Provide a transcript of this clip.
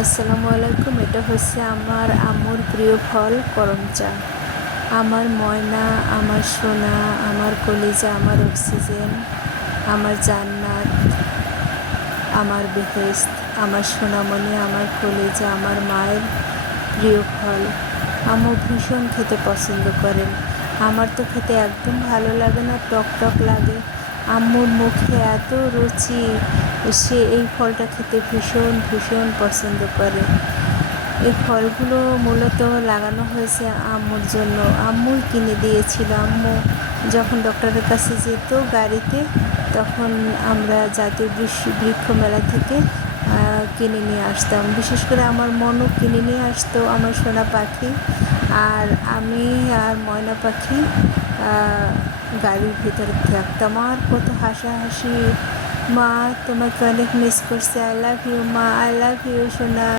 আসসালামু আলাইকুম। এটা হচ্ছে আমার আম্মুর প্রিয় ফল করমচা। আমার ময়না, আমার সোনা, আমার কলিজা, আমার অক্সিজেন, আমার জান্নাত, আমার বেহেশত, আমার সোনামণি, আমার কলিজা, আমার মায়ের প্রিয় ফল। আম্মু ভীষণ খেতে পছন্দ করেন। আমার তো খেতে একদম ভালো লাগে না, টক টক লাগে। আম্মুর মুখে এত রুচি, সে এই ফলটা খেতে ভীষণ ভীষণ পছন্দ করে। এই ফলগুলো মূলত লাগানো হয়েছে আম্মুর জন্য। আম্মুই কিনে দিয়েছিল। আম্মু যখন ডক্টরের কাছে যেত গাড়িতে, তখন আমরা জাতীয় বৃক্ষ মেলা থেকে কিনে নিয়ে আসতাম। বিশেষ করে আমার মনও কিনে নিয়ে আসতো, আমার সোনা পাখি। আর আমি আর ময়না পাখি গাড়ির ভিতরে থাকতাম। আর কত হাসাহাসি। মা তোমাকে অনেক মিস করছে, আই লাভ ইউ মা, আই লাভ ইউ সোনা।